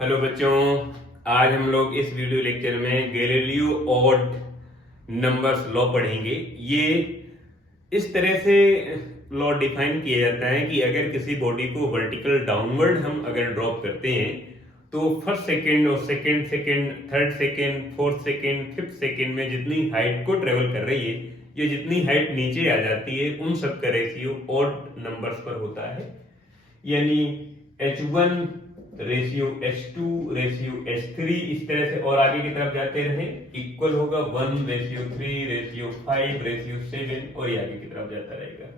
Hello बच्चों, आज हम लोग इस वीडियो लेक्चर में गैलीलियो ऑड नंबर्स लॉ पढ़ेंगे। ये इस तरह से लॉ डिफाइन किया जाता है कि अगर किसी बॉडी को वर्टिकल डाउनवर्ड हम अगर ड्रॉप करते हैं तो फर्स्ट सेकंड और second second, third second, fourth second, fifth second में जितनी हाइट को ट्रेवल कर रही है, ये जितनी हाइट नीचे आ जाती है उन सब का रेशियो ऑड नंबर्स पर होता है। यानी H1 ratio H2 ratio H3 इस तरह से और आगे की तरफ जाते रहे इक्वल होगा 1 रेशियो 3 रेशियो 5 रेशियो 7 और ये आगे की तरफ जाता रहेगा।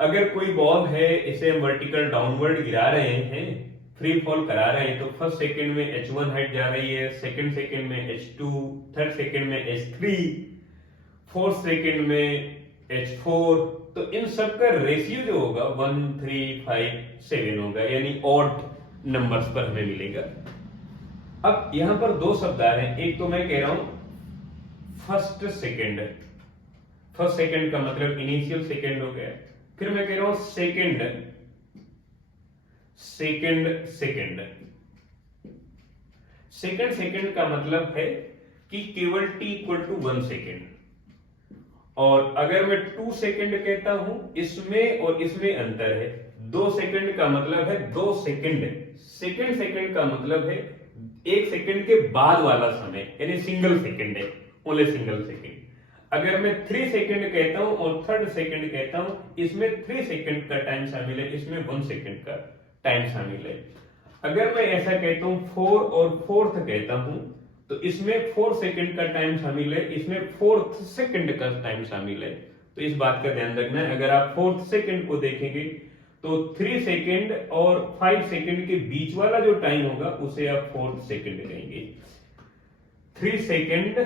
अगर कोई बॉल है, इसे हम वर्टिकल डाउनवर्ड गिरा रहे हैं, फ्री फॉल करा रहे हैं, तो फर्स्ट सेकंड में H1 हाइट जा रही है, सेकंड सेकंड में H2, थर्ड सेकंड में H3, फोर्थ सेकंड में H4, तो इन सब का रेशियो जो होगा 1 3 5 7 होगा, यानी ऑड नंबर्स पर हमें मिलेगा। अब यहां पर दो शब्द आ रहे हैं, एक तो मैं कह रहा हूं फर्स्ट सेकंड, फर्स्ट सेकंड का मतलब इनिशियल सेकंड हो गया, फिर मैं कह रहा हूं second second second second second का मतलब है कि केवल t इक्वल टू 1 सेकेंड। और अगर मैं 2 सेकंड कहता हूं, इसमें और इसमें अंतर है। 2 सेकंड का मतलब है 2 सेकंड, सेकंड सेकंड का मतलब है 1 सेकंड के बाद वाला समय, यानी सिंगल सेकंड है, ओनली सिंगल सेकंड। अगर मैं 3 सेकंड कहता हूं और थर्ड सेकंड कहता हूं, इसमें 3 सेकंड का टाइम शामिल है, इसमें 1 सेकंड का टाइम शामिल है। अगर मैं ऐसा कहता हूं 4 और फोर्थ कहता हूं, तो इसमें 4 सेकंड का टाइम शामिल है, इसमें फोर्थ सेकंड का टाइम शामिल है। तो इस बात का ध्यान रखना है। अगर आप फोर्थ सेकंड को देखेंगे तो 3 सेकंड और 5 सेकंड के बीच वाला जो टाइम होगा उसे आप फोर्थ सेकंड कहेंगे। 3 सेकंड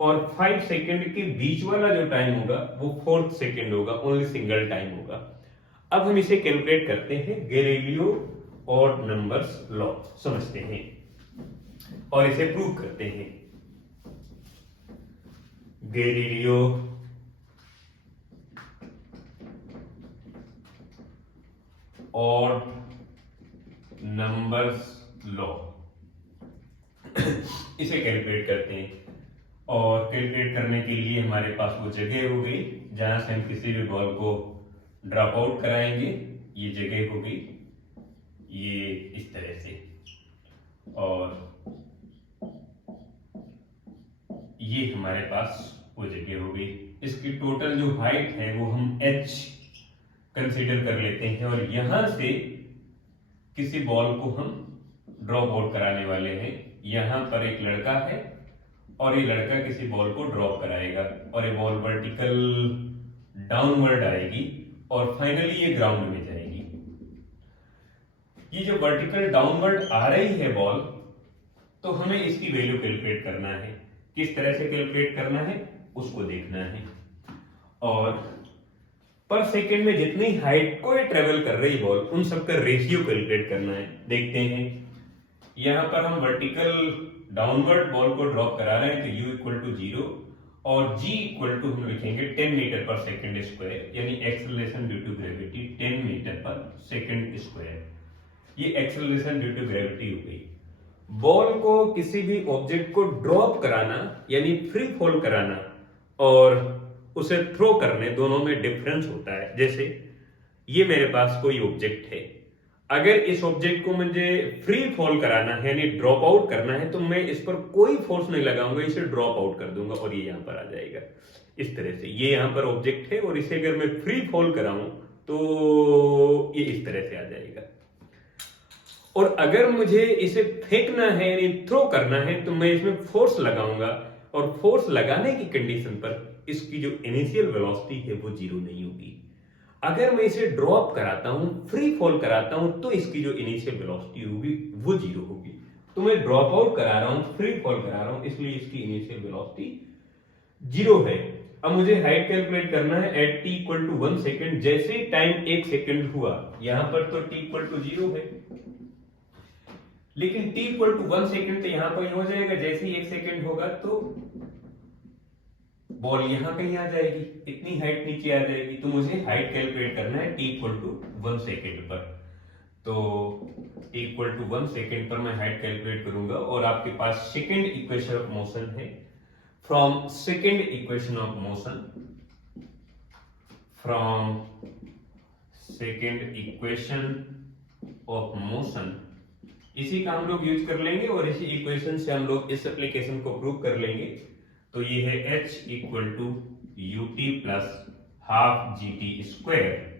और 5 सेकंड के बीच वाला जो टाइम होगा वो फोर्थ सेकंड होगा, ओनली सिंगल टाइम होगा। अब हम इसे कैलकुलेट करते हैं, गैलीलियो ऑड नंबर्स लॉ समझते हैं और इसे प्रूव करते हैं। गैलीलियो ऑड नंबर्स लॉ इसे कैलकुलेट करते हैं। और कैलकुलेट करने के लिए हमारे पास वो जगह हो गई जहां से हम किसी भी बॉल को ड्रॉप आउट कराएंगे। ये जगह होगी ये इस तरह से, और ये हमारे पास वो जगह हो गई। इसकी टोटल जो हाइट है वो हम h कंसीडर कर लेते हैं, और यहां से किसी बॉल को हम ड्रॉप आउट कराने वाले हैं। यहां पर एक लड़का है और ये लड़का किसी बॉल को ड्रॉप कराएगा, और ये बॉल वर्टिकल डाउनवर्ड आएगी और फाइनली ये ग्राउंड में जाएगी। ये जो वर्टिकल डाउनवर्ड आ रही है बॉल, तो हमें इसकी वैल्यू कैलकुलेट करना है। किस तरह से कैलकुलेट करना है उसको देखना है। और पर सेकेंड में जितनी हाइट को ये ट्रेवल कर रही बॉल, उन सबका रेशियो कैलकुलेट करना है। देखते हैं, यहां पर हम वर्टिकल डाउनवर्ड बॉल को ड्रॉप करा रहे हैं, तो u इक्वल टू 0 और g इक्वल टू हम लिखेंगे 10 मीटर पर सेकेंड स्क्वायर, यानी acceleration due to gravity 10 metre पर सेकेंड स्क्वायर। ये एक्सेलरेशन ड्यू टू ग्रेविटी हो गई। बॉल को किसी भी ऑब्जेक्ट को ड्रॉप कराना यानी फ्री फॉल कराना और उसे थ्रो करने, दोनों में डिफरेंस होता है। जैसे ये मेरे पास कोई ऑब्जेक्ट है, अगर इस ऑब्जेक्ट को मुझे फ्री फॉल कराना है यानी ड्रॉप आउट करना है, तो मैं इस पर कोई फोर्स नहीं लगाऊंगा, इसे ड्रॉप आउट कर दूंगा और ये यहां पर आ जाएगा। इस तरह से ये यहां पर ऑब्जेक्ट है और इसे अगर मैं फ्री फॉल कराऊं तो ये इस तरह से आ जाएगा। और अगर मुझे इसे फेंकना है यानी थ्रो करना है, तो मैं इसमें फोर्स लगाऊंगा, और फोर्स लगाने की कंडीशन पर इसकी जो इनिशियल वेलोसिटी है वो 0 नहीं होगी। अगर मैं इसे ड्रॉप कराता हूं, फ्री फॉल कराता हूं, तो इसकी जो इनिशियल वेलोसिटी होगी वो 0 होगी। तो मैं ड्रॉप आउट करा रहा हूं, फ्री फॉल करा रहा हूं, इसलिए इसकी इनिशियल वेलोसिटी 0 है। अब मुझे हाइट कैलकुलेट करना है at t equal to 1 second. जैसे ही टाइम 1 सेकेंड हुआ, यहां पर तो t इक्वल टू 0 है, लेकिन t इक्वल टू 1 सेकेंड तो यहां पर हो जाएगा। जैसे ही 1 सेकेंड होगा तो बॉल यहां कहीं आ जाएगी, इतनी हाइट नीचे आ जाएगी। तो मुझे हाइट कैलकुलेट करना है t इक्वल टू 1 सेकेंड पर। तो इक्वल टू 1 सेकेंड पर मैं हाइट कैलकुलेट करूंगा और आपके पास सेकेंड इक्वेशन ऑफ मोशन है। From second equation of motion, from second equation of motion, इसी का हम लोग यूज कर लेंगे और इसी इक्वेशन से हम लोग इस एप्लीकेशन को प्रूव कर लेंगे। तो ये है h equal to u t plus half g t square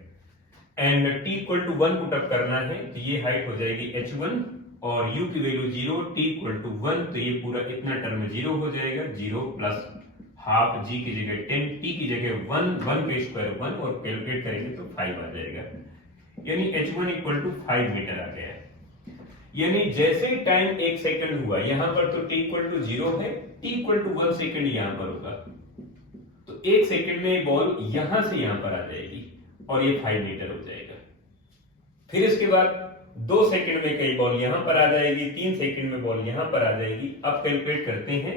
and t equal to 1 put up करना है तो ये हाइट हो जाएगी h1 और u की वैल्यू 0, t इक्वल टू 1 तो ये पूरा इतना टर्म 0 हो जाएगा, 0 प्लस हाफ g की जगह 10, t की जगह 1, 1 का स्क्वायर 1 और कैलकुलेट करेंगे तो 5 आ जाएगा, यानी h1 इक्वल टू 5 मीटर आ गया है। यानी जैसे ही टाइम 1 सेकंड हुआ यहां पर तो t इक्वल टू 0 है, t इक्वल टू 1 सेकंड यहां पर होगा तो 1 सेकंड में बॉल यहां से यहां पर आ जाएगी और ये 5 मीटर हो जाएगा। फिर इसके बाद 2 सेकंड में कई बॉल यहां पर आ जाएगी, 3 सेकंड में बॉल यहां पर आ जाएगी। अब कैलकुलेट करते हैं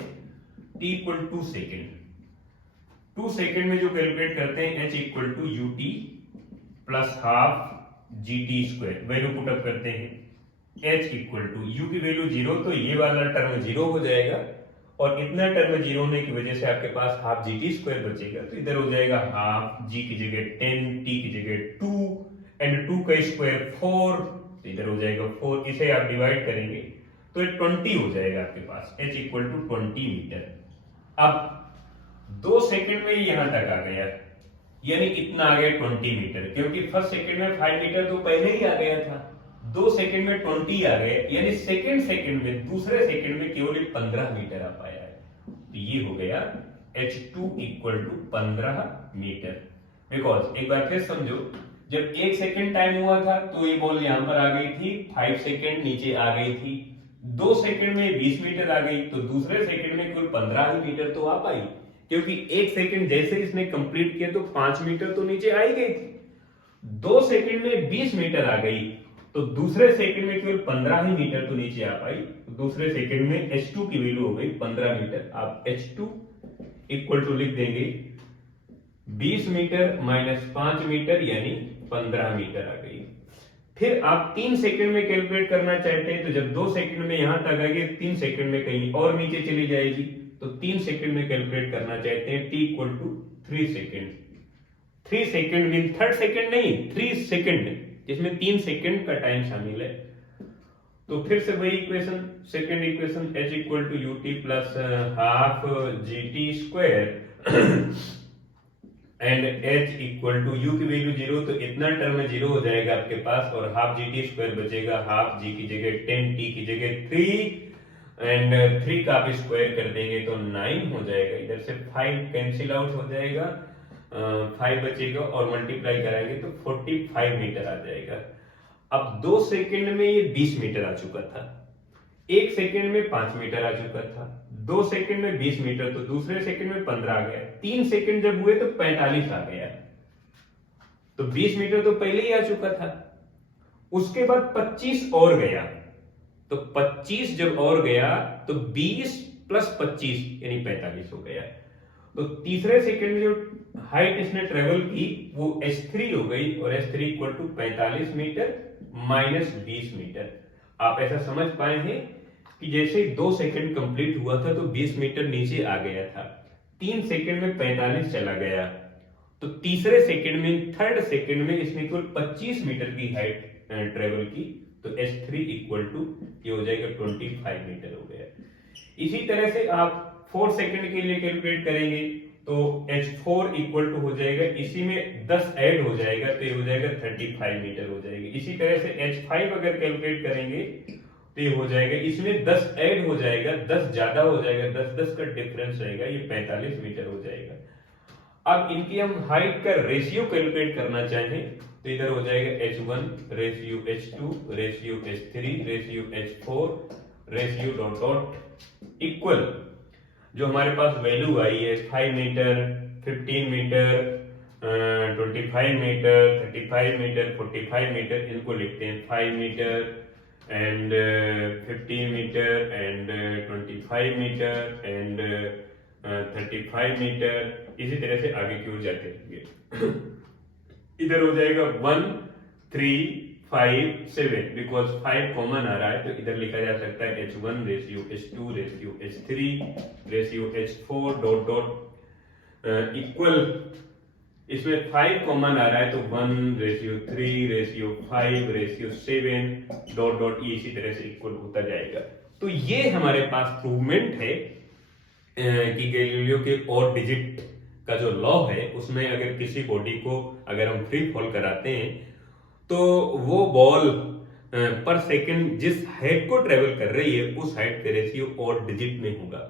t equal to second. 2 second में जो कैलकुलेट करते हैं h equal to u t plus half g t square, value put up करते हैं h इक्वल टू यू की वैल्यू 0 तो ये वाला टर्म 0 हो जाएगा और इतना टर्म 0 होने की वजह से आपके पास हाफ जी टी स्क्वायर बचेगा तो इधर हो जाएगा हाफ g की जगह 10, t की जगह 2 एंड 2 का स्क्वायर 4 तो इधर हो जाएगा 4, इसे आप डिवाइड करेंगे तो ये 20 हो जाएगा आपके पास h इक्वल टू 20 मीटर। अब 2 सेकंड में यहां तक आ गया यानी इतना आ गया 20 मीटर, क्योंकि फर्स्ट सेकंड में 5 मीटर तो पहले ही आ गया था, 2 सेकंड में 20 आ गए यानी सेकंड में दूसरे सेकंड में केवल 15 मीटर आ पाया है तो ये हो गया h2 equal to 15 metre. Because एक बार फिर समझो, जब 1 सेकंड टाइम हुआ था तो ये बॉल यहां पर आ गई थी, 5 सेकंड नीचे आ गई थी, 2 सेकंड में 20 मीटर आ गई तो दूसरे सेकंड में कुल 15 ही मीटर तो आ पाई, क्योंकि 1 सेकंड जैसे इसने कंप्लीट किया तो 5 मीटर तो नीचे आ ही गई थी। 2 सेकंड में 20 मीटर आ गई तो दूसरे सेकंड में केवल 15 ही मीटर तो नीचे आ पाई, तो दूसरे सेकंड में h2 की वैल्यू हो गई 15 मीटर। आप h2 इक्वल टू लिख देंगे 20 मीटर माइनस 5 मीटर यानी 15 मीटर आ गई। फिर आप 3 सेकंड में कैलकुलेट करना चाहते हैं तो जब 2 सेकंड में यहां तक आ गई, 3 सेकंड में कहीं और नीचे चली जाएगी तो 3 सेकंड में कैलकुलेट करना चाहते हैं t equal to 3 second. 3 second mean third second नहीं, 3 सेकंड जिसमें 3 सेकंड का टाइम शामिल है। तो फिर से वही equation, second equation h equal to u t plus half g t square and h equal to u की वैल्यू 0 तो इतना टर्म 0 हो जाएगा आपके पास और हाफ जी टी स्क्वायर बचेगा, हाफ g की जगह 10, t की जगह 3 एंड 3 का आप स्क्वायर कर देंगे तो 9 हो जाएगा। इधर से 5 कैंसिल आउट हो जाएगा, 5 बचेगा और मल्टीप्लाई कराएंगे तो 45 मीटर आ जाएगा। अब 2 सेकंड में ये 20 मीटर आ चुका था, 1 सेकंड में 5 मीटर आ चुका था, 2 सेकंड में 20 मीटर तो दूसरे सेकंड में 15 आ गया, 3 सेकंड जब हुए तो 45 आ गया, तो 20 मीटर तो पहले ही आ चुका था। उसके बाद 25 और गया, तो 25 जब और गया तो 20 प्लस 25 यानी 45 हो गया। तो तीसरे सेकंड में जो हाइट इसने ट्रेवल की वो h3 हो गई और h3 equal to 45 metre minus 20 metre. आप ऐसा समझ पाए हैं कि जैसे 2 सेकंड कंप्लीट हुआ था तो 20 मीटर नीचे आ गया था, 3 सेकंड में 45 चला गया, तो तीसरे सेकंड में थर्ड सेकंड में इसने केवल 25 मीटर की हाइट ट्रेवल की तो h3 इक्वल टू ये हो जाएगा 25 मीटर हो गया। इसी तरह से आप 4 सेकंड के लिए कैलकुलेट करेंगे तो h4 इक्वल टू हो जाएगा, इसी में 10 ऐड हो जाएगा तो ये हो जाएगा 35 मीटर हो जाएगी। इसी तरह से h5 अगर कैलकुलेट करेंगे तो ये हो जाएगा, इसमें 10 ऐड हो जाएगा, 10 ज्यादा हो जाएगा, 10 का डिफरेंस रहेगा, ये 45 मीटर हो जाएगा। अब इनकी हम हाइट का रेशियो कैलकुलेट करना चाहें तो इधर हो जाएगा h1 ratio h2 ratio h3 ratio h4 ratio dot dot equal जो हमारे पास वैल्यू आई है 5 metre, 15 metre, 25 metre, 35 metre, 45 metre, इनको लिखते हैं 5 metre and 15 metre and 25 metre and 35 metre, इसी तरह से आगे की ओर जाते रहेंगे। इधर हो जाएगा 1, 3, 5 7 बिकॉज 5 कॉमन आ रहा है, तो इधर लिखा जा सकता है H1 ratio H2 ratio H3 ratio H4 dot dot equal, इसमें 5 कॉमन आ रहा है तो 1 ratio 3 ratio 5 ratio 7 dot dot ये इसी तरह से इक्वल होता जाएगा। तो ये हमारे पास प्रूवमेंट है कि गैलीलियो के और डिजिट का जो लॉ है उसमें अगर किसी बॉडी को अगर हम फ्री फॉल कराते हैं तो वो बॉल पर सेकंड जिस हाइट को ट्रेवल कर रही है उस हाइट का रेशियो और डिजिट में होगा,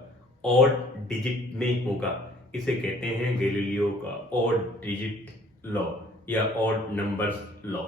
और डिजिट में होगा। इसे कहते हैं गैलीलियो का ऑड डिजिट लॉ या ऑड नंबर्स लॉ।